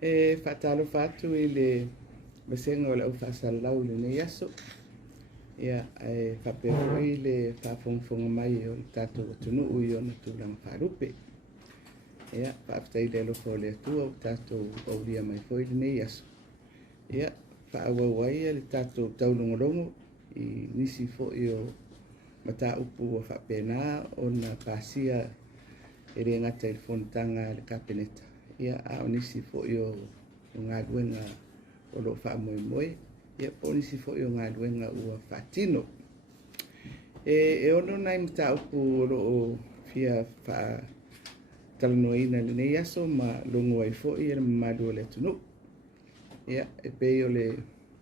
Whatalo whatu I le masenga o lau whasalau le nei aso. Ia, whapero I le whawhongwhonga mai o le tātou atunu ui o na tūranga wharupe. Ia, whaafitai le lofo le atua o tātou auria mai foi le nei aso. Ia, whaawawai le tātou taulongolongo I nisi fo I o Mataʻafa o whapena o na pasia e re ngata I le fontanga le kapeneta. Ia a nisi fo I o ngā luenga o lo wha moe moe. Ia po nisi fo I o ngā luenga ua whatino. E ono nai Mataʻafa o lo o fia wha talanoina le nei aso ma longo ai fo I le mamadu o le tunu. Ia e pei o le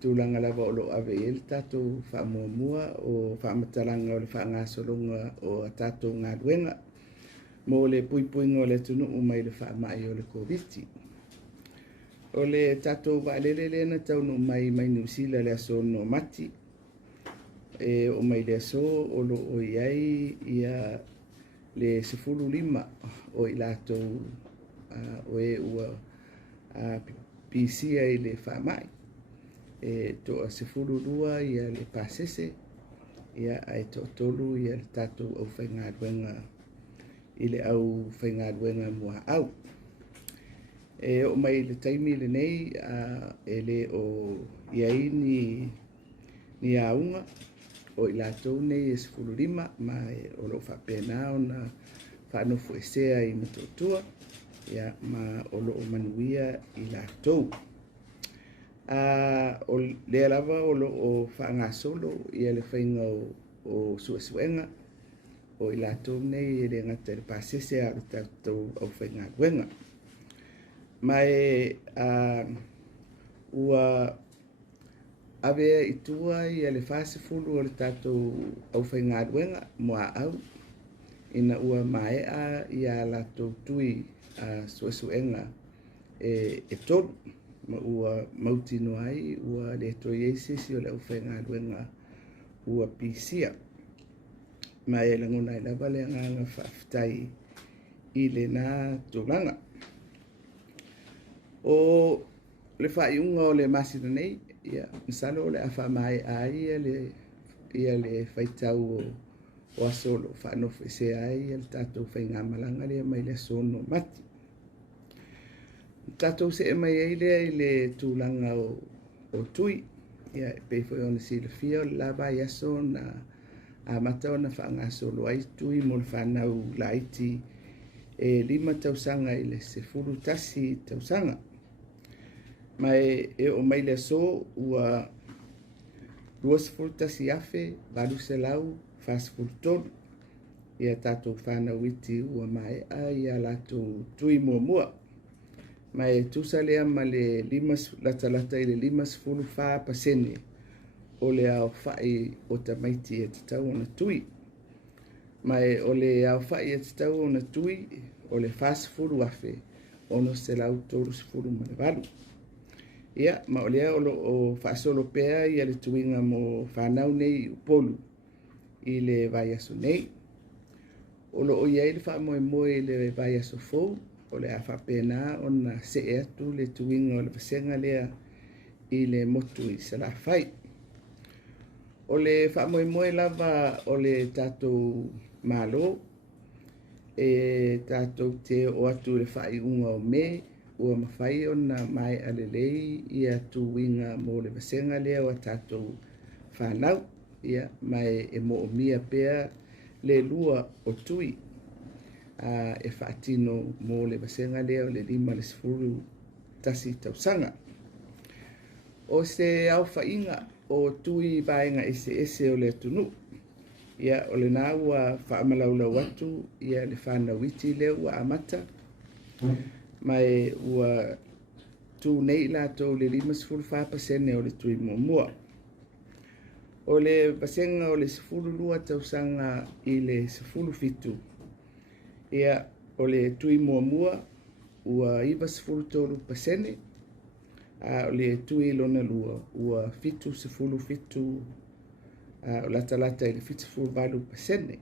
tūlanga lava o lo ave I le tātou wha mua o wha matalanga o le wha ngasolonga o a tātou ngā luenga. Mo le puipuinga o le tunu o mai le wha mai o le COVID. O le tātou waalelele na taunu mai New Zealand le aso no mati. O mai le aso o lo o iai ia le 15 o I lātou o e ua PC ai le wha mai. To a 12 ia le pasese ia ai to tolu ia le tātou au whainga duenga I le au whainga duenga mua au. O mai le taimi le nei e le o iai ni aunga o I lātou nei e 15 ma o lo whapena o na whanofo e sea I matotua ia ma o lo o manuia I lātou. O le alava o lo o whaangasolo ia le whainga o suesuenga o I lātou nei e le ngata le pasese a le tātou au whainga duenga. Mai ua avea I tua ia le whasefulu o le tātou au whainga duenga mua au ina ua maea ia lātou tui suesuenga e tolu. Ma ua mautino ai ua le toiesisi o le au whainga duenga ua pisia. Ma e langona I lava le nganga whaafitai I le nā tūlanga. O le whaiunga o le masina nei, ia misalo o le awha mai ai ia le whaitau o asolo whanofo e se ai ia le tātou whainga malanga lea mai le sono mati. Tātou se e mai ai lea I le tūlanga o tui. Ia e pei foi ona si le fia o le lava I aso na a mata ona whaangasolo ai tui mo le whanau laiti e 5 tausanga I le 10 tausanga. Mai e o mai le so ua 20 tasi afe, balu se lau, whasfulu tolu. Ia tātou whanau iti ua mai a ia lātou tui mua. Mai tusa lea ma le lata I le 5% o le au whai o tamaiti e tatau ona tui. Mai o le au whai e tatau ona tui o le whasfulu afe ono se lau tolu sfulu ma le walu. Ia, ma o lea o whaasolo pea ia le tuinga mo whanau nei upolu I le vai aso nei. O lo o iai le wha moe moe le vai aso fou. O le a whapena o na se e atu le tuinga o le pasenga lea I le motu I se la whai. O le wha moe lava o le tātou malo, tātou te o atu le whai unga o me, ua mawhai o na mai alelei ia tuinga mo le pasenga lea o tātou whanau, ia mai e mo o mia pea le lua o tui. E whaatino mo le pasenga lea o le 5 tasi tausanga. O se au whainga o tui vaenga ese o le tunu. Ia o le nā ua whaamalaula watu, ia le whanawiti lea ua amata. Mai ua tū nei lātou le 5% o le tui mua. O le pasenga o le 12 tausanga I le 17. Ia o le tui mua ua iwa 13%. O le tui lona lua ua 7 o lata I le 7%.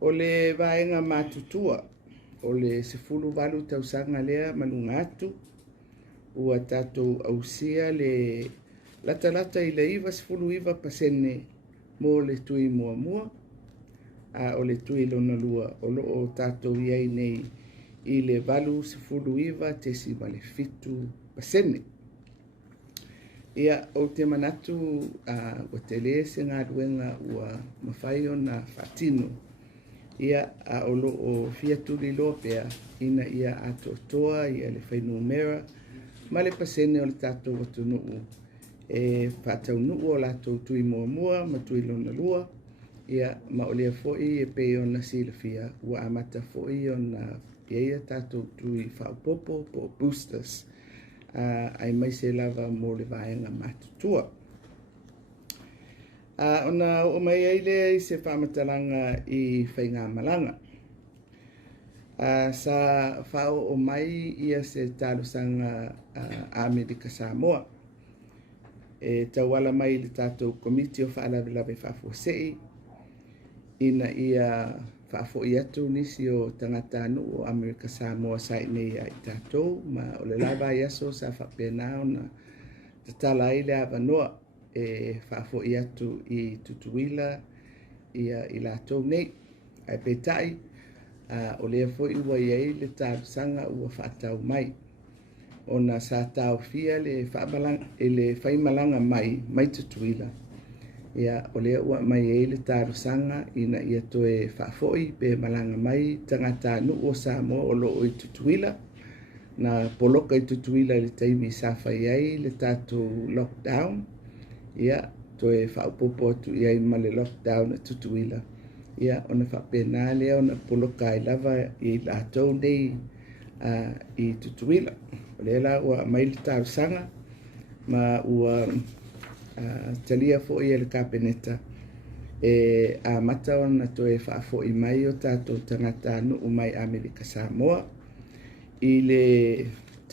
O le vaenga mātutua o le sefulu walu tausaga lea malunga atu ua tatou ausia le lata i le iwa sefulu iwa pasene mo le tui muamua a o le tui lona lua o loo tatou iai nei i le walu sefulu iwa tesi ma le fitu pasene. Ia o te manatu o te le se ngā ruenga ua mawhai o na whatino. Ia a o loo fiaturi loa pea ina ia atoa ia le whainu mera ma le pasene o le tatou atunuu. E whatau nuu o latou tui muamua ma tui lona lua. Ia ma o lea foi e pe o na silafia ua amata foi o na ia tatou tui whaupopo po boosters. Ai mai se lava mo le vaenga matutua. Ona o mai eile i se whamatalanga i whainga malanga. Sa whao o mai ia se talusanga Amerika Samoa. E tauala mai le tatou komiti o whaalawe whafuasei. Ina ia whaafoi atu nisi o tangata anu o Amerika Samoa sai nei a i tatou. Ma o le lava i aso sa whapena o na tatala i le avanoa e whaafoi atu i tutuila i latou nei. Ai petai o lea foi ua iei le tāpusanga ua whaatau mai. O na sa tau fia le whaimalanga mai tutuila. Ia o lea ua mai e le tarusanga ina ia toe whaafoi pe malanga mai tangata anu o Samoa o loo i tutuila. Na poloka i tutuila le taimi sa whaiai le tātou lockdown. Ia toe whaupopo atu iai ma le lockdown a tutuila. Ia ona whapena lea ona poloka i lava i lātou nei i tutuila. O lea la ua mai le tarusanga ma ua talia fo'i e le kapeneta e a mata ona toe whaafoi mai o tātou tangata nuu mai Amerika Samoa i le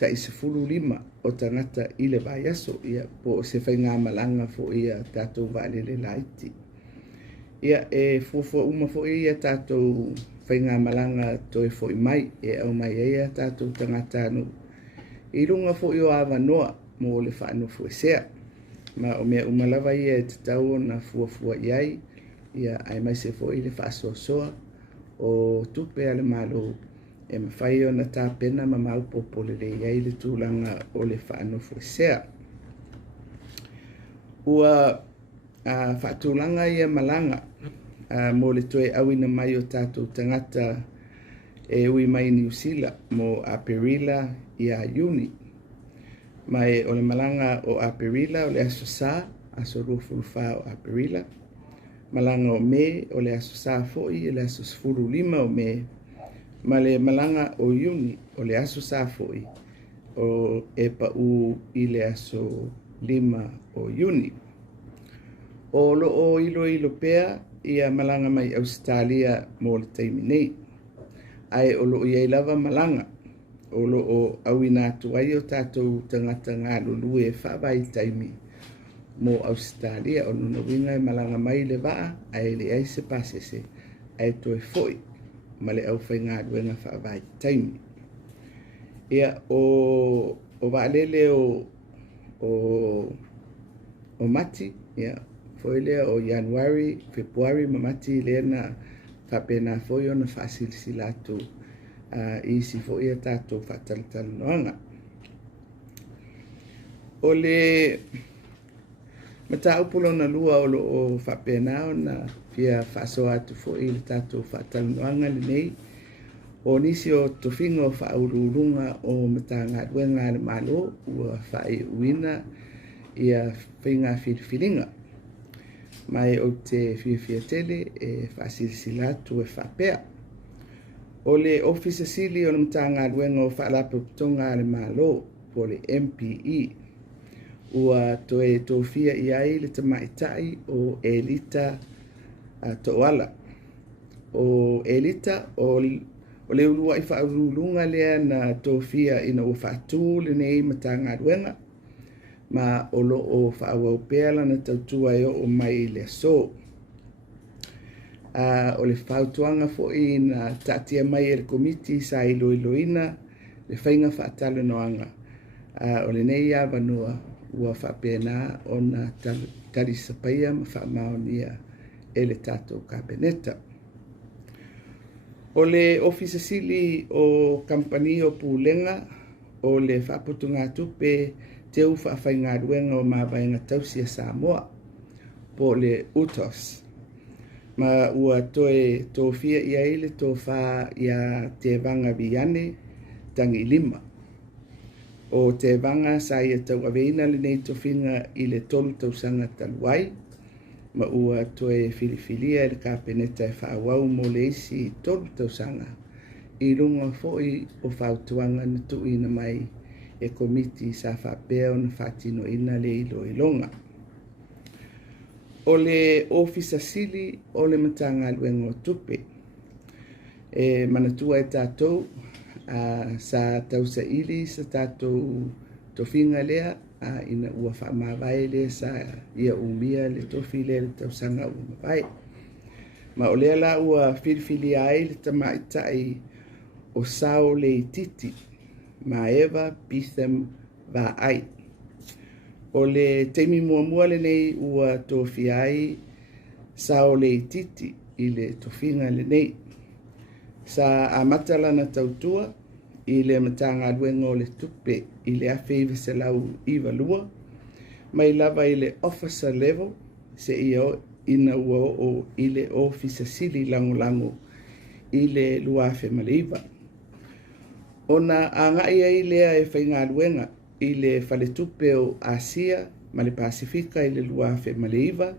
taʻisefulu lima o tangata i le vaiaso ia po se whainga malanga fo'i a tātou vaalele laiti. Ia e fuafua uma fo'i a tātou whainga malanga toe fo'i mai e au mai e a tātou tangata nuu. I runga fo'i o awanoa mo le whaanofu e sea. Ma o mea umalawa ia e te tau na fuafua iai, ia ai mai se fo i le whaasoasoa o tupe ale malo e mawhai o na tāpena ma maupopo le iai le tūlanga o le whaanofu e sea. Ua whaatūlanga ia malanga mo le toe awina mai o tātou tangata e ui mai New Zealand mo Apia ia Iuni. Mai o le malanga o Apia o le aso sa, aso rufulufa o Apia. Malanga o me o le aso sa fo'i, le aso sfuru lima o me. Ma le malanga o Iuni o le aso sa fo'i, o e pa'u i le aso lima o Iuni. O lo o ilo pea ia malanga mai Australia mo le taimi nei. Ai o lo iai lava malanga. O lo o awina atu ai o tātou tangata ngā lulu e whawai taimi mo Australia o nuna winga e malanga mai le waa ai le ai se pasese ai toe foi ma le au whai ngā ruenga whawai taimi. Ia o waalele o mati, ia foi lea o Januari, Februari ma mati lea na whapena foi o na whaasilisilatu i si fo ia tātou whatalatalu noanga. O le mata upulo na lua o o whapena o na pia whasoa atu fo i le tātou whatalu noanga le nei. O nisi o tofingo whaururunga o mata ngā ruenga le malo ua whai uina ia whinga whiriwhiringa. Mai o te whiawhiatele e whaasilisilatu e whapea. O le ofisa sili o le mtanga luenga o whaalape putonga le malo po le MPE. Ua toe tōwhia i ai le tamaitai o Elita Toala. O Elita o le ulua i whaurulunga lea na tōwhia ina o whaatū le nei matanga luenga. Ma o lo o whaawau pēla na tautua e o mai le so. o le whautuanga fo'i na tatia mai e le komiti sa iloiloina le whainga whaatalo noanga. O le nei a vanua ua whapena o na tari sapaia ma whaamaonia e le tātou kapeneta. O le ofisa sili o kampani o Pulenga o le whapotunga tupe te u whaafai ruenga o mawainga tausia Samoa po le UTOS. Ma ua toe tō fia ia ile tō wha ia te vanga viane tangi lima. O te vanga sa ia tau aveina le nei tofinga i le tolu tausanga taluai. Ma ua toe filifilia le kapeneta e whaawau mo le isi tolu tausanga. I runga fo'i o whautuanga na tuina mai e komiti sa whapea o na whatino ina le ilo ilonga. O le ofisa sili o le matanga luengo tupe. E manatua e tātou sa tausa ili sa tātou tofinga lea ina ua whaamawai le sa ia umia le tofi le tausanga umawai. Ma o lea la ua whirwhili ai le tamaitai o sao le titi ma ewa pithem va ai. O le teimi muamua le nei ua tofi ai sao le titi i le tofinga le nei. Sa amatala na tautua i le matanga luenga o le tupe i le awhi iwa se lau iwa lua. Mai lava i le officer level se ia ina ua o i le officer sili lango i le luafe maleiva. Ona angai ai lea e whainga luenga i le whale tupe o Asia ma le Pasifika i le luafe maleiva.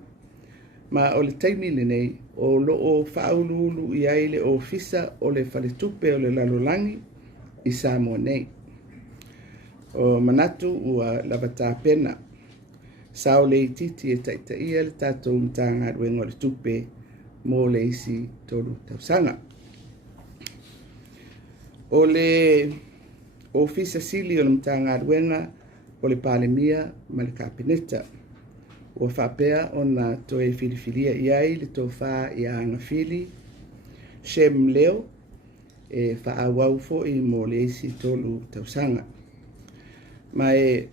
Ma o le taimi le nei o loo whaululu i ai le ofisa o le whale tupe o le lalolangi i Samoa nei. O manatu ua lavata pena sao le titi e taitaia le tātou mtanga ruenga o le tupe mo le isi tolu tausanga. O le ofisa sili o le mtanga ruenga o le palemia ma le kapeneta. Ua whapea o na toe filifilia iai le tō wha i anga fili. Shem leo e whaawau fo i mo le isi tolu tausanga. Mai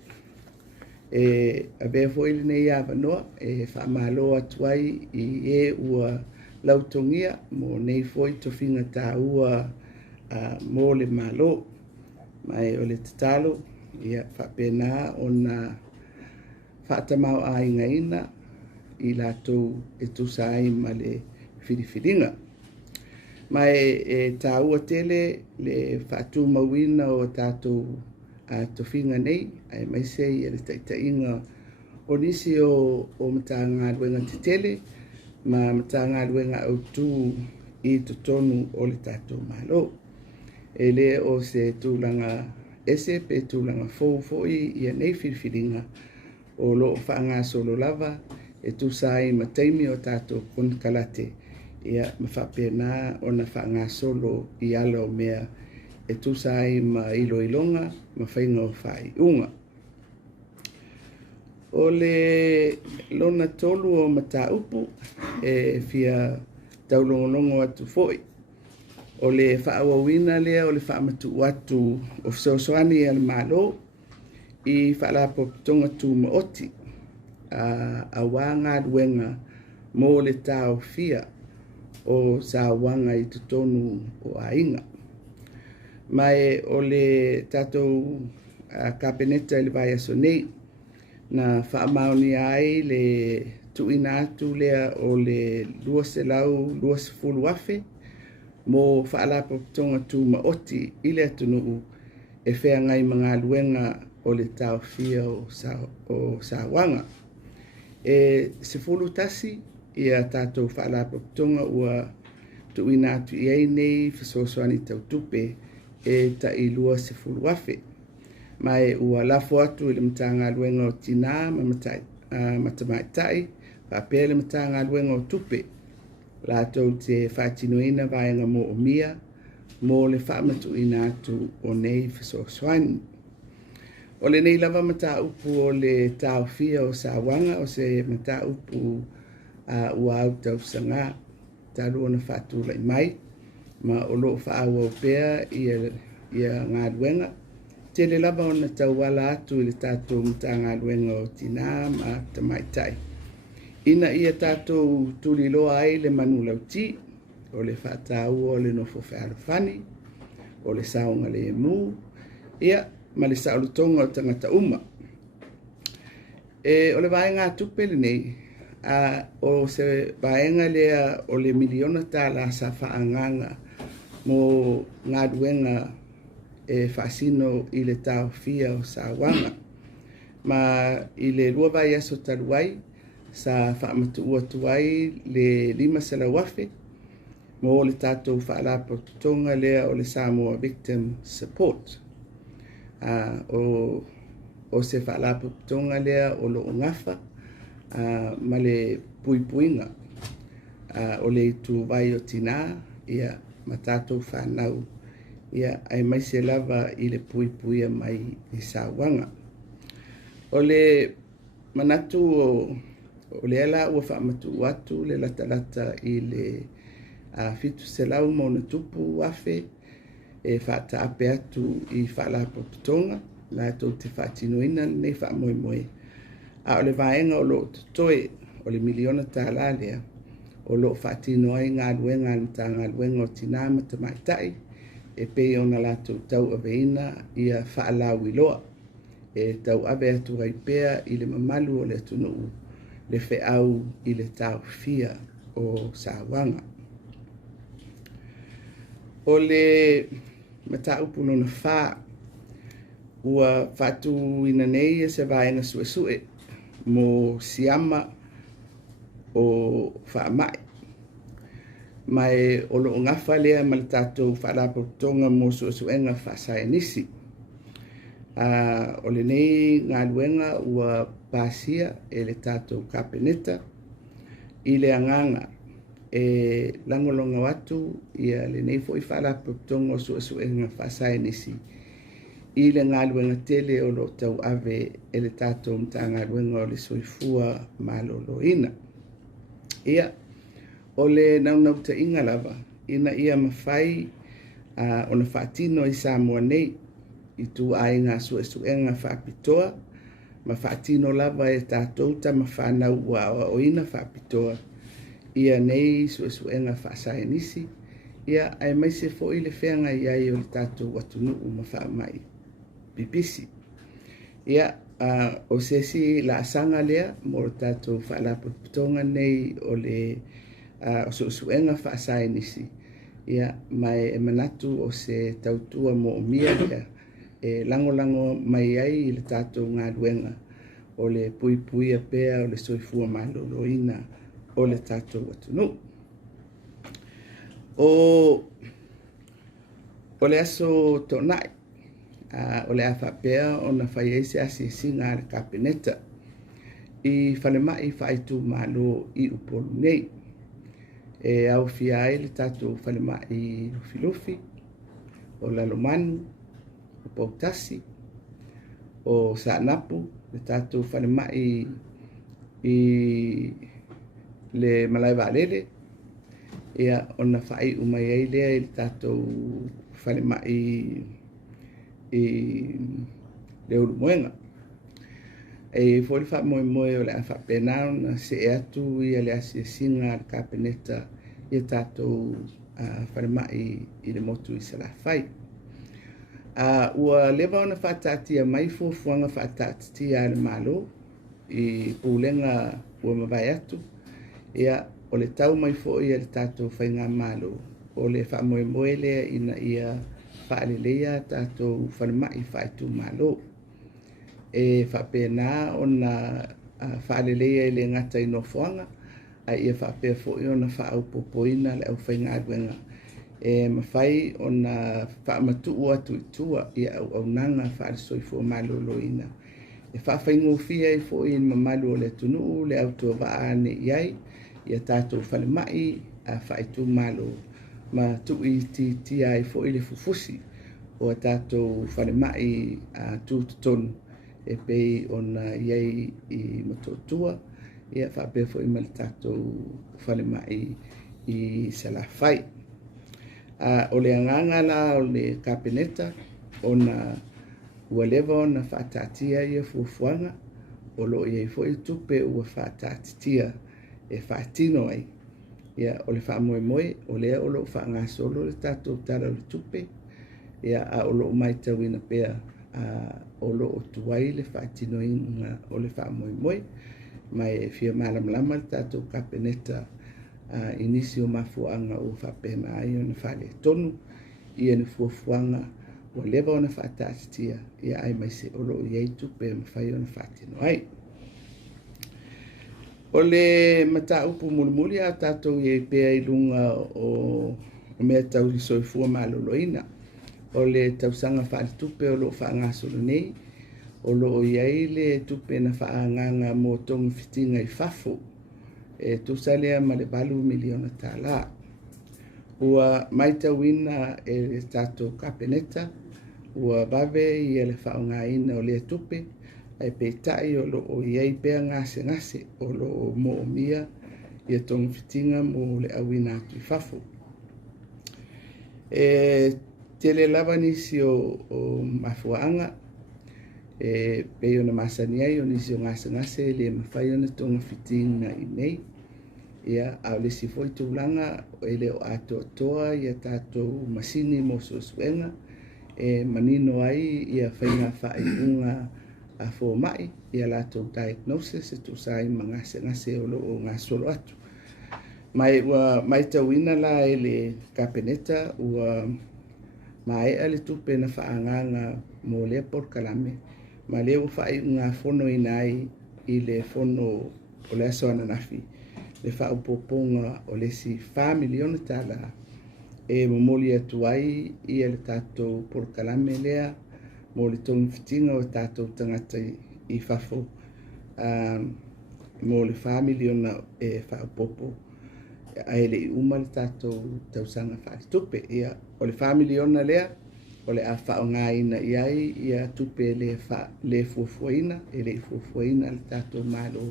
a bea fo ili nei awa noa e whaamaloa tuai i e ua lautongia mo nei fo i tofinga tā ua mo le malo. Mai o le tatalo ia whapena o na whaatamau a inga ina i lātou e tusai ma le whiriwhiringa. Mai e tā ua tele le whaatu mawina o tātou tofinga nei, ai mai sei e le taitainga o nisi o matanga luenga te tele, ma matanga luenga au tū i totonu o le tātou malo. E le o se tūlanga ese pe tūlanga fōi i nei whiriwhiringa o loo whaanga solo lava e tūsai ma teimi o tātou konkalate ia mawhapena o na whaanga solo i ala o mea e tūsai ma iloilonga ma whainga o whai unga. O le lona tolu o Mataʻafa e fia taulongolongo atu foi. O le whaawawina lea o le whaamatu atu o fsosoani al malo i whaalapo tonga tu maoti a wanga ruenga mo le tau fia o sa wanga i tutonu o ainga. Mai o le tatou kapeneta i le vai aso nei na whaamaoni ai le tuina atu lea o le lua se lau, lua se fulu afe mo whaalapo tonga tu maoti i le atunuu e whea ngai mga luenga o le tau fia o sa wanga. E se fulu tasi ia tātou whaalapo tonga ua tuina atu i ei nei whasosoani tau tupe e ta i lua se fulu afe. Mai ua lafo atu i le matanga luenga o tina ma matamaitai, whapea le matanga luenga o tupe. Lātou te whaatinoina vaenga mo o mia, mo le whaamatu ina atu o nei whasosoani. O le nei lava Mataʻafa o le tau fia o sa wanga o se Mataʻafa ua au tau sanga. talu ona whaatulai mai, ma o loo whaaua pea ia ngā ruenga. Tele lava ona tauala atu i le tātou mta ngā ruenga o tina ma tamaitai. Ina ia tātou tuli loa ai le manulau ti, o le whaataua o le nofo whaarafani, o le saunga le emu, ia ma le saulotonga o tangata uma. O le vaenga tupele nei, o se vaenga lea o le miliona tala sa whaanganga mo ngā ruenga whaasino i le tau fia o sa wanga. Ma i le rua vai aso taluai, sa whaamatu ua tuai le 5 salawafe, mo le tātou whaalapo tutonga lea o le Samoa Victim Support. O se whaalapo tutonga lea o lo ngafa, ma le puipuinga, o le tu vai o tina, ia ma tātou whanau, ia ai mai se lava i le puipuia mai i Sawanga. O le manatu o le ala ua whaamatu atu le latalata i le fitu se lau mo na tupu wafe whaata ape atu i whaalapo tutonga la tau te whaatinoina nei whaamoe moe. O le vaenga o lo toe o le miliona tāla lea o lo whaatino ai ngā luenga mta ngā luenga o tina matamaitai e pei ona la tau aveina ia whaalau i loa tau ave atu rai pea i le mamalu o le atunuu le wheau i le tau fia o Sawanga. O le mataupu no na wha ua whatu ina nei se vaenga suesue mo siama o whaamai. Mai o lo ngafa lea ma le tātou whaalapo tonga mo suesuenga whaasai nisi. O le nei ngā luenga ua pāsia e le tātou kapeneta i le anganga e langolonga watu ia le nei fo i whaalapo tonga o suesuenga whaasai nisi. I le ngā luenga tele o lo tau ave e le tātou mta ngā luenga o le soifua maloloina. Ia, o le naunau ta inga lava, ina ia mawhai o na whaatino i Samoa nei, i tu ai ngā suesuenga whaapitoa, ma whaatino lava e tātou ta ma whanau ua o ina whaapitoa, ia nei suesuenga whaasai nisi, ia ai mai se fo i le whenga iai o le tātou watunuu ma whaamai. Pipisi. Ia, o sesi la asanga lea, mo tātou whaalapo putonga nei o le o suesuenga whaasai nisi. Ia, mai e manatu o se tautua mo o mia lea, e lango mai ai i le tātou ngā luenga o le puipuia pea o le soifua maloloina o le tātou watunu. O le aso tonai, o le afa pea o na whai eise asi singa le kapeneta i whalemai whaitu malo i upolu nei. E au fia ai le tātou whalemai lufi o lalomanu, o pautasi, o saanapu, le tātou whalemai i le malai waalele. Ia o na whai umai ai lea i le tātou whalemai i le urumoenga. E fōri wha moe o le a whapenao na se e atu i le asia singa le kapeneta i tātou whalemai i le motu i sala whai. Ua lewa ona whaatatia mai fuafuanga whaatatia le malo i pūlenga ua mawai atu. Ia o le tau mai fo i le tātou whainga malo o le wha moe lea ina ia whaalelea tātou whalemai whaitu malo. E whapena o na whaalelea i le ngata i no whoanga, a ia whapea fo i o na whaaupopoina le au whainga aduenga. E mawhai o na whaamatu atu i tua i au nanga whaalesoifua maloloina. E whawhaingo fia i fo i mamalu o le tunuu le au tua waane iai, ia tātou whalemai a whaitu malo. Ma tui ti ai fo i le fufusi o tātou whalemai a tūtutonu e pei o na iai i matotua ia whapea fo i mali tātou whalemai i se la fai. O le anganga la o le kapeneta, ona ua lewa ona whaatatia ia fuafuanga, o lo ia i foi tupe ua whaatatia e whaatino ai. Ia o le whaamoemoe, o lea o lo whaangasolo le tātou tala le tupe, ia a o lo mai tauina pea o lo o tuai le whaatino inga o le whaamoemoe, mai e Fiamē Naomi le tātou kapeneta inisi o mafuanga o whapema ai o na whale tonu, ia ni fuafuanga o lewa o na whaatatia, ia ai mai se o lo iei tupe mawhai o na whaatino ai. O le mataupu mulimuli a tātou iei pea i lunga o mea tau i soifua maloloina. O le tausanga whaale tupe o lo whaangasolo nei, o lo iei le tupe na whaanganga mo tongi fitinga i whafo, e tusalea ma le balu miliona tāla. Ua mai tauina e le tātou kapeneta, ua bawe i e le whaongaina o le tupe, ai peitai o lo o iei pea ngase o lo mo o mia i a tongi fitinga mo le awina atu i whafo. Te le lava nisi o mafuanga, pei o na masani ai o nisi o ngase le mawhai o na tonga fitinga i nei. Ia au le si foi tūlanga e le o ato toa i a tātou masini mo suenga, manino ai i a whainga whainga a fo mai, i a lātou diagnosis e tu sai ma ngase o lo o ngā solo atu. Mai tauina la e le kapeneta ua mai ale tupe na whaanganga mo le por kalame, ma le u whainga fono inai i le fono o le aso ananafi. Le whaupoponga o le si 5 miliona tala e momoli atu ai i le tātou por kalame lea mo le tongi fitinga o tātou tangata i whafo mo le 5 miliona e whaupopo ai le uma le tātou tausanga whaare tupe ia o le 5 miliona lea o le a whaongaina iai ia tupe le fuafuaina e le fuafuaina le tātou malo.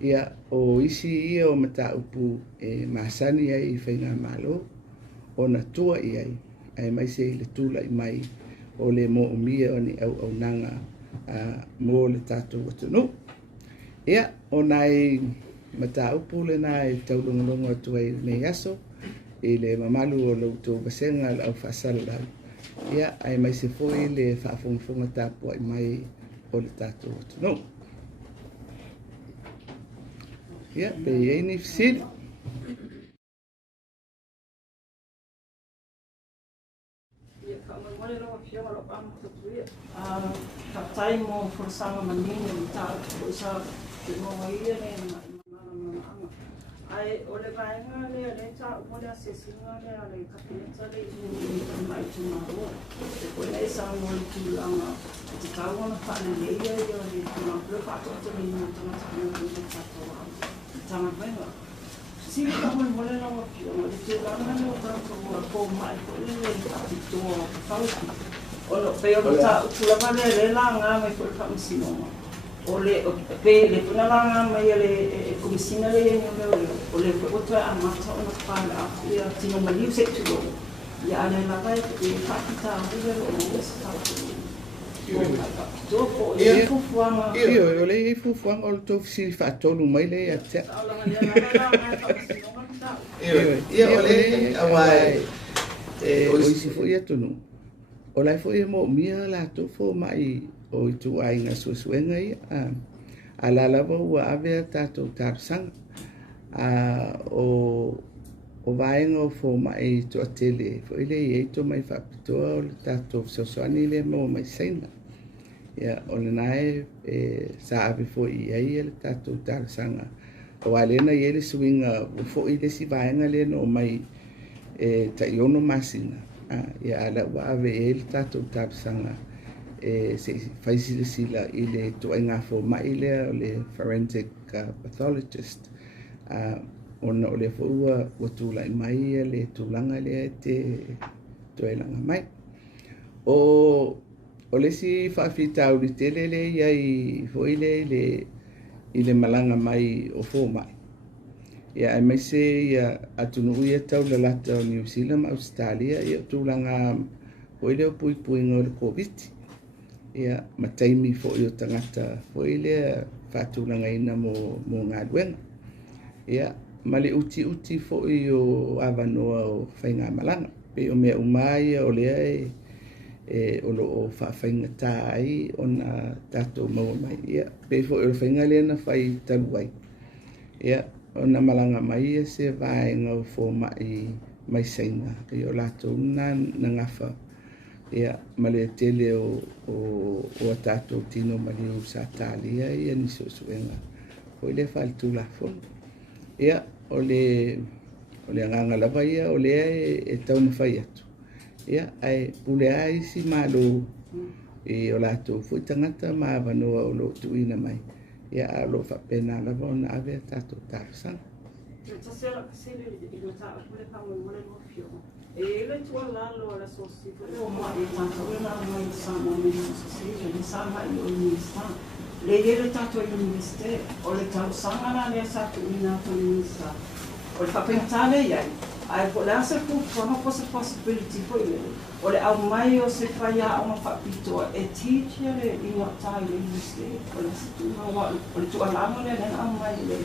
Ia o isi ia o mataupu e masani ai i whainga malo, o na tua iai, ai mai se le tula i mai o le mo o mia o ni au nanga mo le tātou watunu. Ia, o nai mataupu le nai taulongolongo atu ai nei aso, i le mamalu o lautou vasenga au whasala. Ia, ai mai se foi le whaafonga tāpua i mai o le tātou watunu. Ia, pe iei ni fisiri. Tatai mo forsanga manini mo tātou isa te monga ia ne mana. Ai o le vaenga le tā mo le asesinga le kapeneta le i mai tumaro. Te koe nei sa mo le tūlanga. Te kaua na whaane leia i o le tūlanga whātota ni mo tangata mo le tātou au. Tanga venga. Sini ka mole na o pio, le tūlanga no tātou a ko mai ko le tātou whauti. Ono pe o ta tūlanga le langa mai ko whausinoma. O le pe le punalanga mai le komisina le o le oto a mata ona pala ia tino maliu se tu ia ale la vai e fakita o le sa Io lei fufuanga o to si fa tonu mai lei a te. Io lei awai o si fu ia tonu. O lai fu mo mia la to fo mai o tu ai nga suenga ia ala la vo ave tato tarsang o vaenga fo mai to tele fo ile e to mai fa to tato soani le mo mai sena. Ia o le nai sa ave fo ia le tato tarsanga o alena ia le swinga fo ile si vaenga le no mai ta iono masina ia ala ave le tato tarsanga se faisi sila ile to inga fo mai le forensic pathologist ona o le fo ua tula i mai le tulanga le te toelanga mai o le si whawhitau li tele le iai fo ile malanga mai o fo mai ia ai mai se ia atunu ia tau la lata o New Zealand Australia ia tūlanga o ile o pui ngol COVID ia mataimi fo i o tangata fo ile whātūlanga ina mo ngā duenga ia male uti fo i o awanoa o whainga malanga pe o mea umai o lea o lo o whawhainga tā ai o nā tātou maua mai ia pe fo i o whainga lea na whai taluai ia o nā malanga mai ia se vaenga o fo mai sainga i o lātou nā ngafa ia male tele o tātou tino mali o sa tālia ia ni suenga o ile whal tūlafo ia o le nganga lava ia o lea e tauna whai atu ia ai pule ai si malo i o lātou fui tangata ma avanoa o lo tuina mai ia a lo whapena lava o na ave tātou tāwasanga. Tasela kasele i lo tā pule pāmoi mole mo fio. E le tua lalo ala sosi o mai tātou e la mai Samoa Medical Association i sama i o minister. Le ele tātou i minister o le tau sangana lea sa tu ina to minister. O le whapentale iai. Ai po le asa kupuanga po se possibility po i o le au mai o se whaia o ma whapitoa e teachia le inga tai le minister. O le situna o le tua lano le au mai le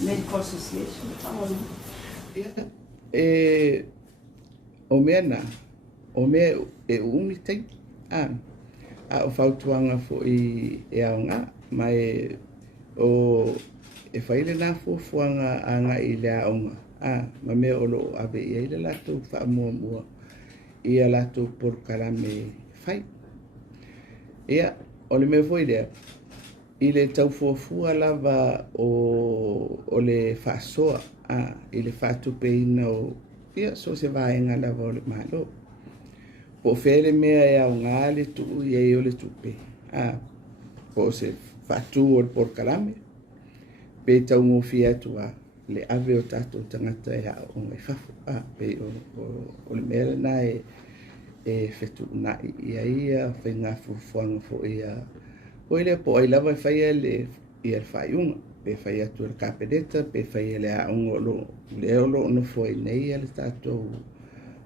Medical Association. Ia, o mea nā, o mea e umi tei, a o whautuanga fo i ao ngā, mai o e whaile nā fuafuanga a ngā i le aonga, ma mea o lo ave i eile lātou wha mua i a lātou porkarame whai. Ia, o le mea foi lea, i le tau fuafua lava o le whaasoa, i le whaatupe ina o ia so se vaenga lava o le malo. Po fele mea e au ngā le tuu i e o le tupe. Po se whaatu o le porkalame. Pe tau ngofi atu le ave o tātou tangata e hao o ngai whafu. Pe o le mea na e whetu nai ia whai ngā fufuanga fo ia. O ile po ai lava whaia le i al whaiunga. Pe whai atu le kapedeta, pe whai le aonga lo leo lo no foi nei ale tātou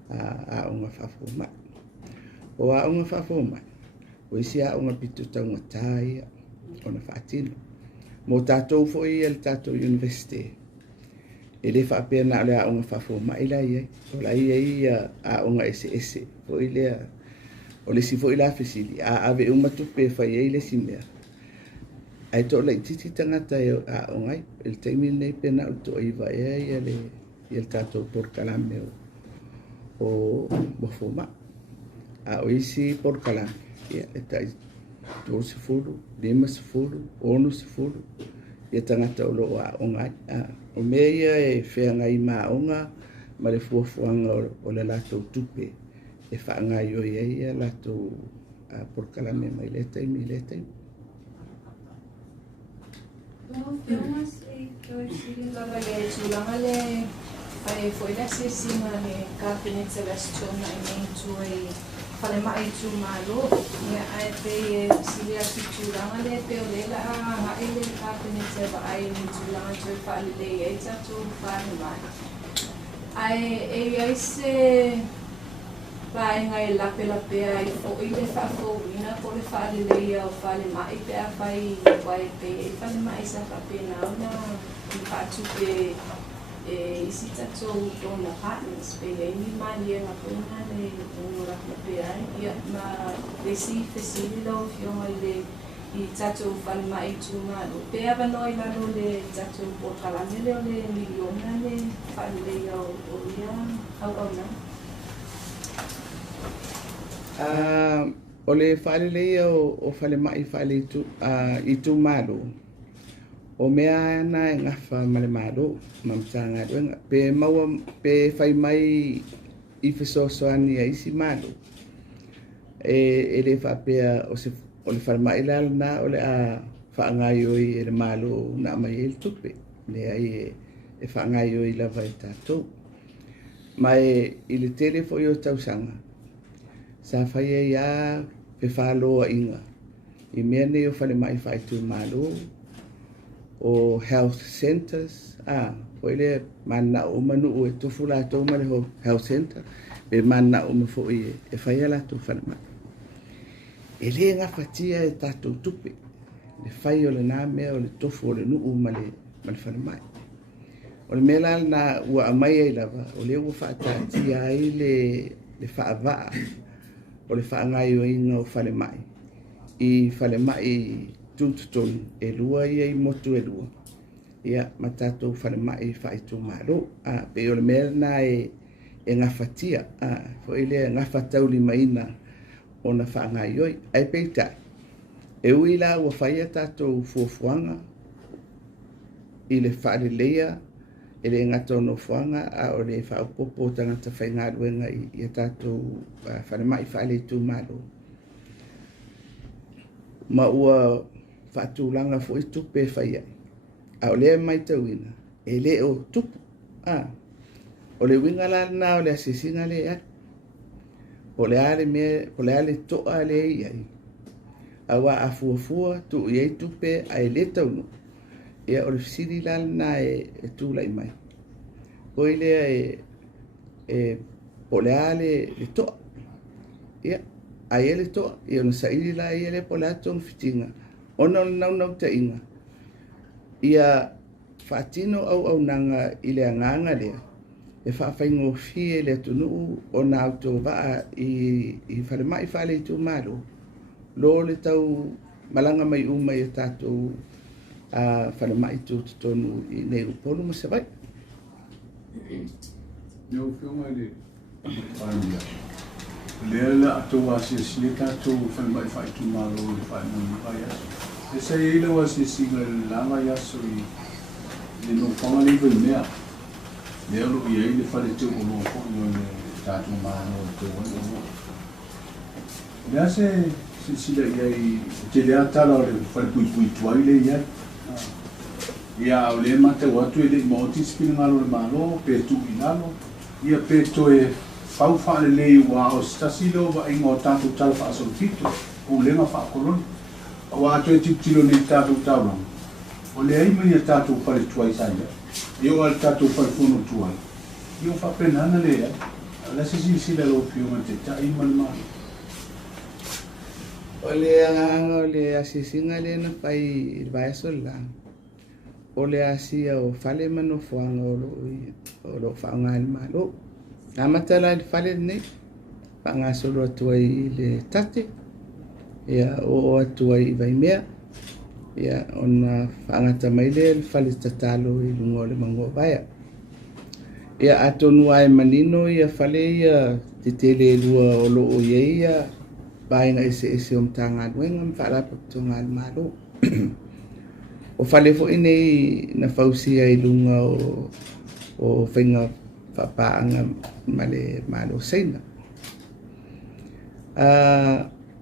aonga whafo mai. O aonga whafo mai, o isi aonga pitu taunga tāia o na whaatino. Mo tātou foi ale tātou university. E le whaapea na le aonga whafo mai la iai. O la iai aonga ese. O ile o le si foi la fesili. Ave umatupe whai ei le simea. Ai tō lai titi tangata e o ngai, el teimi nei pena o tō iwa e ia le tātou porkalame o mofoma. O isi porkalame, ia e tai tō sifuru, 5 sifuru, 6 sifuru, ia tangata o lo o ngai. O mea ia e whea ngai maonga, ma le fuafuanga o le lātou tupe, e wha ngai o ia lātou porkalame mai le teimi. Mas lava le tulanga le ai foi la sesima le cabinet celestial na tu ai fale mai tu malo ia ai pe silia tulanga le pe le la ai le cabinet se va ai tulanga tu fale le ai tu fale mai ai se vai ngai la pe ai fo ile fa fo ina por fale le o fale mai pe vai pe fale mai sa pe na fa tu pe isi tato na partners pe ni mali na puna le ora pe ai ia ma desi facilito fio le i tato fale mai tu ma lo pe ava noi la lo le tato por kala le miliona le fale le o ia au na o le whale leia o whale mai whale i tu malo. O mea ana e ngawha male malo, mamtanga duenga. Pe maua, pe whai mai i whesosoani a isi malo. E le whapea o le whale mai lala na o le a whaangai oi e le malo na mai e le tupe. Le ai e whaangai oi lava i tātou. Mai i le telefo i o tausanga. Sa whaia ia pe whaloa inga. I mea nei o whale mai whai tu malo. o health centers po ile mana o manu o tu fula to ma le health center be mana o mo fo e fai ala tu fa ma ele nga fatia e tatu tupe le fai o le na me o le tofu o le nu ma le fa mai o le mela na ua mai ai lava o le ua fa tati ai le fa va o le fa ngai o inga o fa le mai I fa le mai tuntutun e lua ia I motu e lua ia matatou fa le mai fa I tu malo pe o le mela na e nga fatia fo ile nga fatau li maina ona fa ngai oi ai peita e uila ua faia tatou fuafuanga I le fa le leia e le ngata no fuanga o le fa popo tangata fa ngā ruenga I tatou fa le mai fa le tu malo ma ua fa tūlanga fo I tupe faia o le mai tauina e le o tupu o le winga la na o le asisinga le ia o le ale me o le ale toa le ia awa afuafua tu I tupe ai le taunu ia o le fisiri la na e tūlai mai o ile o le ale le toa ia ai ele toa ia no sairi la ia le po la tong fitinga ona nau te inga ia fatino au nanga ile nganga le e fa faingo fie le tunu ona auto va I fa mai fa le tu malo lo le tau malanga mai uma ia tatu fa mai tu tonu I nei polo mo se vai eu filma ele Lela ato wasi silika to fan mai fai tu malo fai mo vai ya. Ese ile wasi singa lama ya so I no fama le ve mea. Lelo ia ile fai tu mo ko no ta tu malo to no. Ya se sila ia te le ata la le fai pui tu ile ia. Ia o le mate watu ile mo ti spin malo le malo pe tu inalo. Ia pe to fau fa le wa o stasilo wa ingo tatu tal fa so fito o le ma fa kolon wa to tilo ni tatu tawla o le ai mai tatu fa le tuai sai io al tatu fa funo tuai io fa pena na le la si le lo più ma te tai man ma o le asisinga le na fai vai sola o le asia o fale mano fuanga o lo fa ngal malo Amatala I fale nei pangasolo atua I le tate ia o atua I vai mea ia ona whangata mai le fale tatalo I lungo le mango vaia ia atonu ai manino ia fale ia te tele lua o lo o ia bainga ese o mtanga nuenga mwhalapak tunga malo o fale fo inei na fausia I lunga o whainga papaanga male malo seina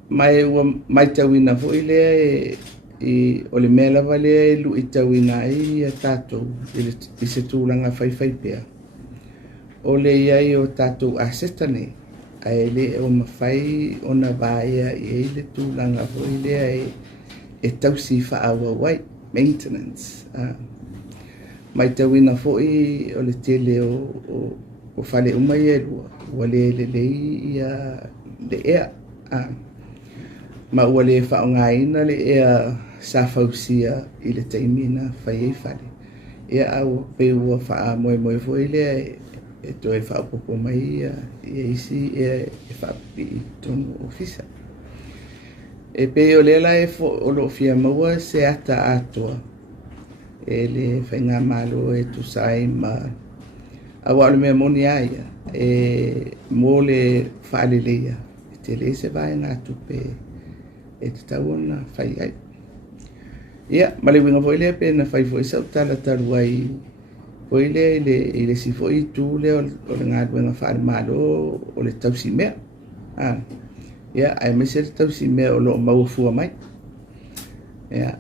mai tawina fo ile I o le mela vale lu I tawina I tatou I se tūlanga fai pea o le iai o tatou asetane ai le o mawhai o na vaia I le tūlanga fo ile e tausi whaawa wai maintenance mai tawina fo I o le tele o fale umai e lua ua le ia le ea ma ua le whaongaina le ea sa fausia I le taimina fai e fale ia au pe ua wha moe fo I le e toi whaopopo mai ia isi e whaapi tonu ofisa e pe o le la e fo o lo fia maua se ata atua e le whainga malo e tu sai ma awa le mea moni aia e mo le whaalelea e te le se vai ngā tupe e te tauona whai ai ia ma le winga fo ile pe na whai fo i sau tala taru ai fo ile I le si fo I tu le o le ngā duenga whaare malo o le tausi mea ia ai me se le tausi mea o lo maufua mai ia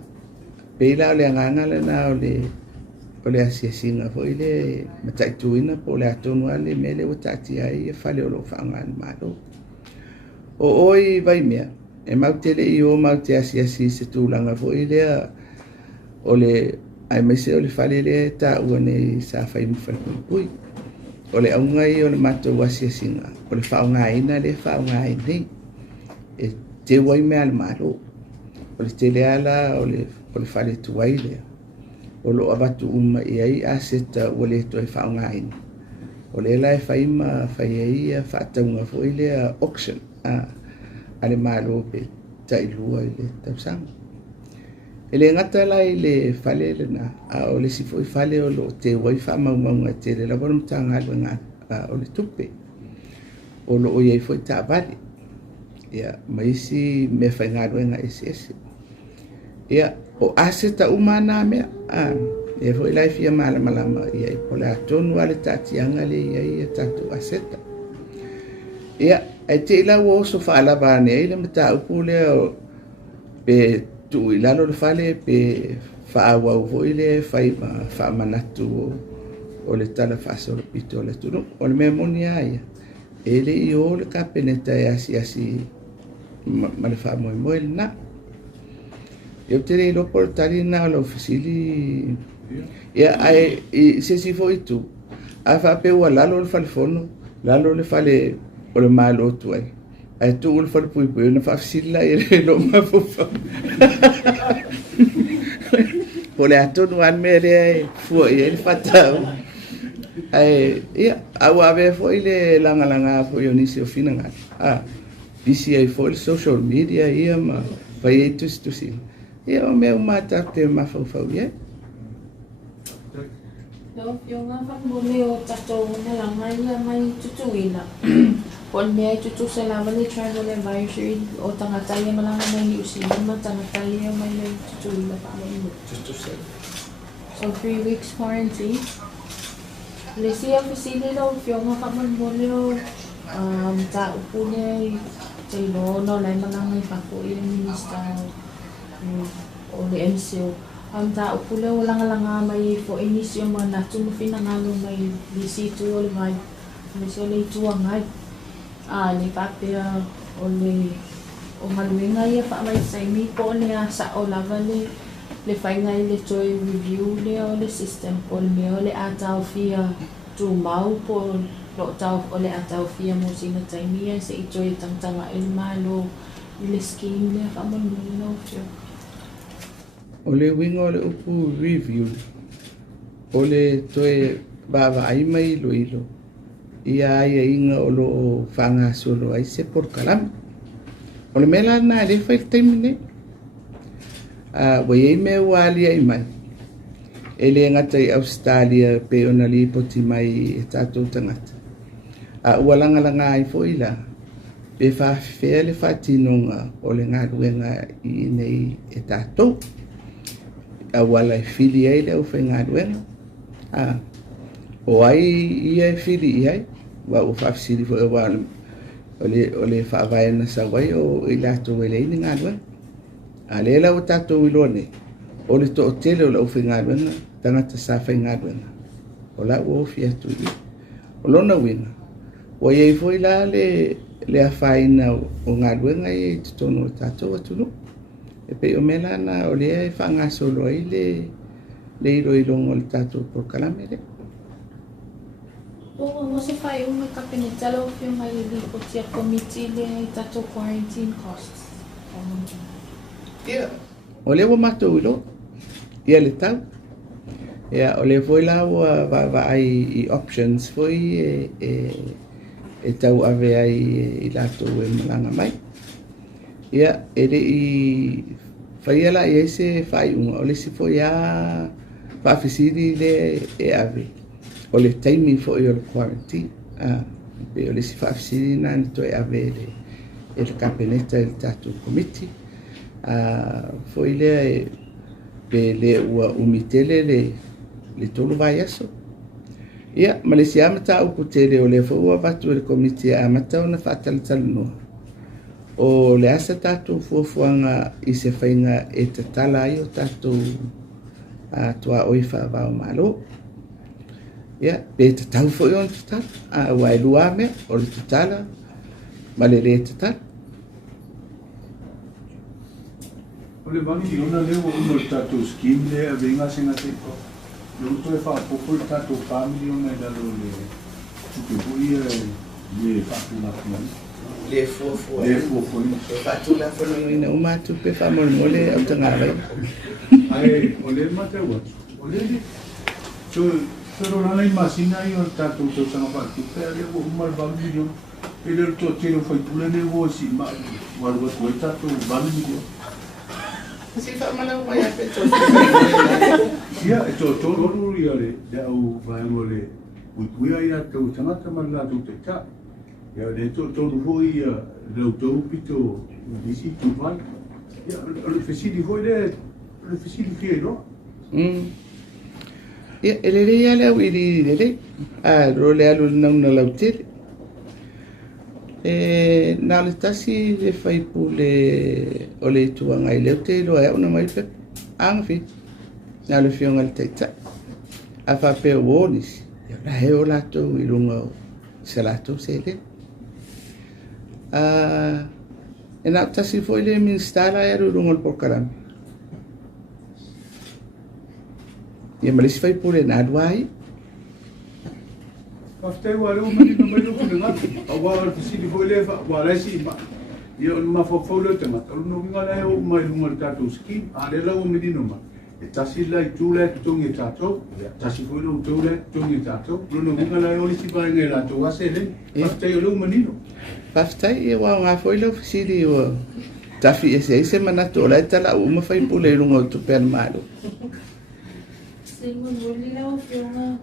Peila o le anganga le na o le asiasinga fo I le mataituina po le atonu ale mele o tati ai e fale o lo whaangan malo. O oi vai mea, e mautele I o maute asiasi se tūlanga fo I le o le ai mai se o le fale le ta ua nei sa fai mu fai pui. O le aungai o le matou wasi singa. O le whaongaina le whaongaina nei. E te wai mea le malo. O le tele ala o le fale tuai lea. O lo abatu i ai a seta ua le toi whaongaina. O le la e whaima whai ai a whaataunga fo i lea auction. A le malo pe tailua i le tausanga. E le ngata lai le fale le na, o le sifo i fale o lo te wai wha maunga te le lawana mtanga alwa ngā o le tupe. O lo o iei fo i ta vale. Ia, maisi me whai ngā ruenga ese. Ia, o aseta umana mea, e fo i lai fia malama ia i pole atonu ale tatianga le ia i tatu aseta. Ia, e te ila o oso wha alava ane, i le mata upu leo pe tu i lalo le fale pe whaawau vo i le wha manatu o le tala whaasoro pito o le tunu. O le mea moni aia. E le i o le kapeneta e asi ma le wha moe le na. Iau te rei lopo le tari na o le ofisili. Ia ai se si fo i tu. A wha pe ua lalo le fale fono. Lalo le fale o le malo tu ai. Ai tu ul fal pui na fa sila i lo ma fo fa. Po le atonu an me le fu i le fatau. Ai ia au ave fo i le langa fo i nisi o fina nga. Bisi ai fo le social media ia ma fa i tu si. Ia o me mata te ma fo ia. No, yung nga pagmuli o tato na lang may tutuina. Pon mea tutu sa laman ni travel advisory o tangatali malang may iusin mo tangatali may tutuina pa mo. So 3 weeks quarantine. Lesi ang facility daw yung nga pagmuli o tao po niya tayo no lai malang may pako yung minister o le MCO. Ang tao pula walang may fo inis yung mga natun mo pinangalo may lisito o may misole tuangay ni Apia o o maluinga ya pa may sa imi po niya sa o laban le fai ngay le toy review le o le system po le ataw fia tu mau po lo taw o le ataw fia mo sina taimiya sa itoy tangtanga ilmalo le scheme le ka mo no fio. O le winga o le upu review, o le toe bava ai mai ilo. Ia ai inga o lo whanga solo ai se por kalam. O le mela na le whaik taimine. Wai ei me wali ai mai. E le ngata i Australia pe ona li poti mai e tātou tangata. Ualanga ai fo ila. Pe whawhea le whatinonga o le ngā ruenga i nei e tātou. Wala fili ai le o whainga ruenga. O ai ia e fili ai. Wa o whawhisiri fo e wala. O le whaavai na sa wai o i lato e leini ngā ruenga. Le la o tātou i lone. O le to o tele o la o whainga ruenga. Tangata sa whainga ruenga. O la o fiatu i. O lona winga. O iei fo i la le a whaina o ngā ruenga i tutono o tātou atunu. E pe o mela na o lea e whanga solo ai le iro i longo le tātou por kalame le. O mo se whai unga kapinita lo fio mai li o tia committee le tātou quarantine costs. Ia, o le wa matou ilo, ia le tau. Ia, o le foi la wa ai i options foi e tau ave ai i lato e malanga mai. Ia, ere i whai ala i ese whai unga, o le si foi a whawhisiri le e ave. O le taimi foi o le quarantine. Pe o le si whawhisiri na ni toi ave e le kapeneta e le tātou committee. Foi le pe le ua umitele le tolu vai aso. Ia, ma le si amata upu tele o le ua vatu e le committee a matau na whaatalitala noa. O le asa tātou fuafuanga i se whainga e te tala ai o tātou tua oi whaavao malo. Ia, pe te tau fo i on te tala. Wai lua mea o le te tala, ma le te tala. Ole vangi ona leo uno tato scheme le avenga senga te ko. Lo to fa poco tato family ona da lo le. Tuke pui le fa na kuma. Le fofo. Le fofo. Fatu la fono ina umatu pe fa mole au tangara. Ai ole mate wa. Ole di. So rana imagina io tato to sana fa tu pe le wo mal vangi yo. Ele to tiro foi pulene wo si ma warwa ko tato vangi yo. Si fa mana o ya pe to. Ya, to ro ri ale da o vai mole. We ia to tamata mala to te ta. Ya de to foi le to pito disi tu vai. Ya le fesi di foi le fesi di che no? Ya ele ya le wiri le ro le alu na lautir. Na le tasi le fai pule o le tuanga i leo te loa eo na mai pe angfi na le fionga le teita a fa pe o nisi la heo lato i runga se lato se le e na tasi foi le minstala e runga le porkarami e malisi fai pule na aduai After wale o mani no mai no kuna a wala fesi di foi le fa wala si ma io ma fa folo te ma no ngala o mai lunga tato ski ale la o mani no ma e tasi la tu le tungi tato tasi foi lo tu le tungi tato no ngala o si ba ngela to wasele after o mani no Paftai e wa nga foi lo fesi di o tafi ese manato la tala uma fai pule lunga tu per malo Sengo muli la o fiona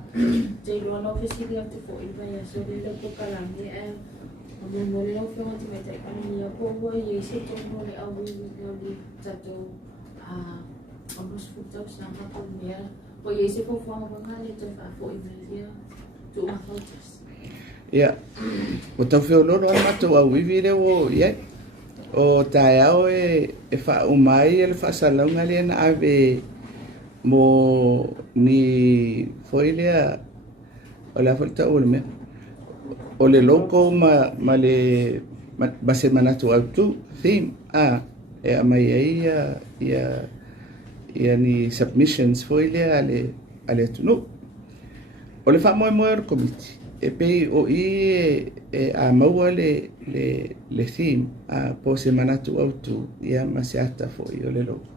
te lo no fesi di ate fo iba ya so le lo kalangi mo muli la o fiona te meta kani ya po wa ye se to mo le au ni tato ambos futa sama ko mia po ye se po fo mo ngale te fa fo iba ya tu ma fotos ya o tau feo loro al mato au vivire o ye o taeao e fa umai ele fa salonga le na ave mo ni foi lea o la falta o me o le loco ma le ma semana tu auto theme e a mai ia ni submissions foi lea ale tunu o le fa mo committee e pe o a maua le theme po semana tu auto ia ma se ata foi o le loco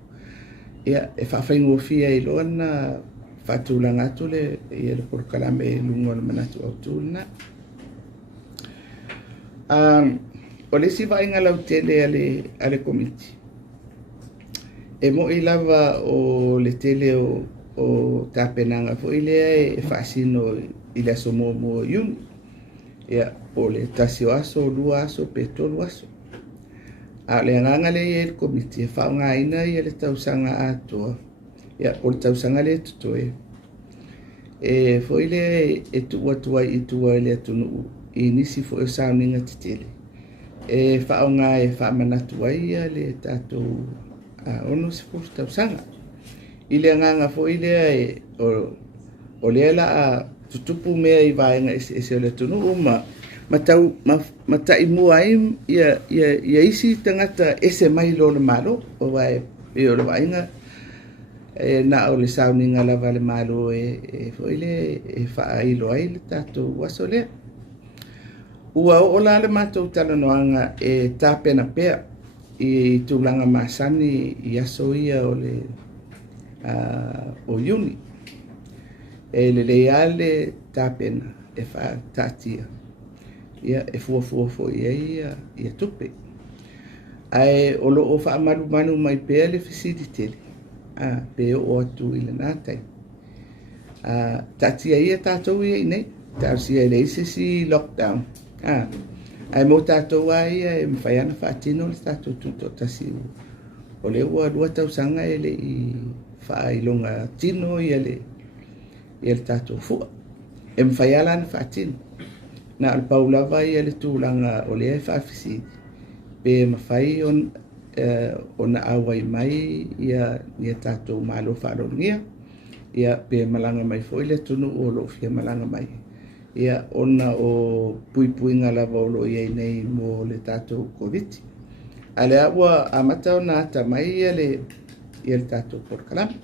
ia e whawhaingo fia I loa na whatulanga atu le ia le porkalame lungo le manatu au tūna. O le si vainga lau tele ale komiti. E mo I lava o le tele o tāpenanga fo I lea e whaasino I le aso mo yun. Ia o le tasio aso, lua aso, petolu aso. A le nganga le e le komiti e whaunga ina I le tausanga atua. Ia o le tausanga le tutoe. E fo I le e tuatua I tua le atunu I nisi fo e sauninga titele. E whaunga e whaamanatua ia le tātou ono se fo tausanga. I le nganga fo I le o le la a tutupu mea I vaenga e se le tunu uma. Matai mua ia isi tangata ese mai lo le malo o vai e o le vainga na o le sauninga lava le malo e foi le e whaailo ai le tātou waso lea. Ua o la le mātou talanoanga e tāpena pea I tūlanga masani I aso ia o le o yuni. E le leale tāpena e wha tātia. Ia e fua fo ia tupe. Ai o lo o wha manu mai pea le fesiditele. Pe o atu I le nātai. Tātia ia tātou ia I nei. Tāusia le ise si lockdown. Ai mo tātou ai e mwhaiana whaatino le tātou tuto tasi. O le ua lua tausanga e le I whailonga tino ia le tātou fua. E mwhaiala na whaatino. Na al paulava ia le tūlanga o le e whaafisi. Pe mawhai o na awai mai ia tātou malo wharongia. Ia pe malanga mai fo le tunu o lo fia malanga mai. Ia ona o puipuinga lava o lo ia nei mo le tātou COVID. Ale ua amata ona tamai ia le tatou polokalame.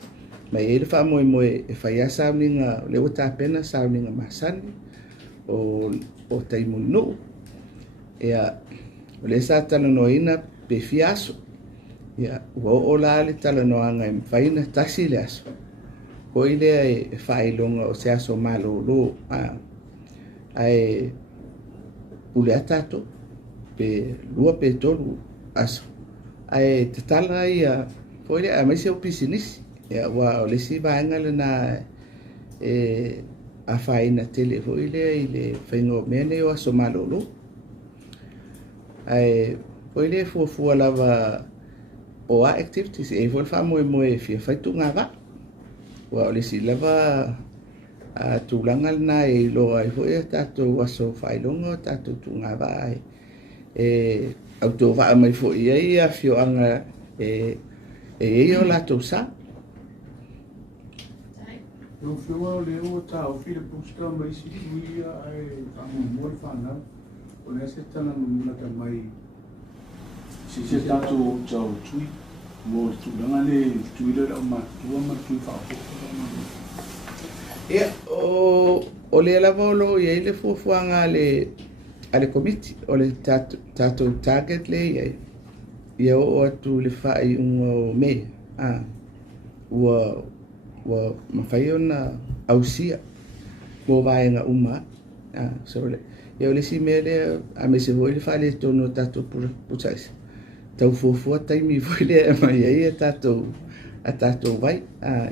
Mai e le whaamoemoe e whaia sauninga, le ua tāpena sauninga masani o taimunuu. Ia, o le sa talanoina pe fiaso. Ia, ua o la le talanoanga e mwhaina tasi le aso. Ko i lea e whailonga o se aso malolo. Ai ulea tātou, pe lua pe tolu aso. Ai te tala ia, ko i lea a maise o pisinisi. Ia, ua o le si vaenga le na a whaina tele ho i lea i le whaingo mene o aso malolo. Ai, ko i lea fuafua lava o a activities, e fo le whamoe fia whaitu ngā wā. Ua o le si lava a tūlanga lana e loa i hoi a tātou aso whailonga o tātou tū ngā wā au tō wā mai fo i ei a whioanga e o lātou sā. No whioa o leo tā o while pusta mai si tuia ai whangu mōi whanau. O lea se tana mumulata mai si se tātou tau tui. Mō tūlanga le tuira rau matua matui whaapoko. Ia, o le lavolo i ei le fuafuanga ale komiti, o le tātou target le iai. Ia o atu le whai unga o me. Ua mawhai ona ausia mō vaenga uma. So le, ia o le si mea le a me se hoi le whai le tono tātou putaisa. Tau fuafua taimi foi le mai ai a tātou vai.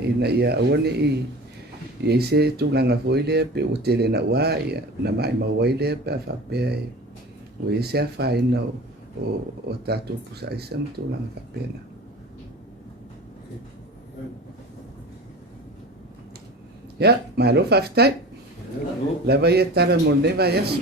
Ina ia awane i ei se tūlanga foi le pe o tele na wā ia na mai mawai le pe a whapea e o e se a whaina o tātou pusaisa ma tūlanga whapena. Ia, malo whaftai. Lava ia tara mo ne vai asu.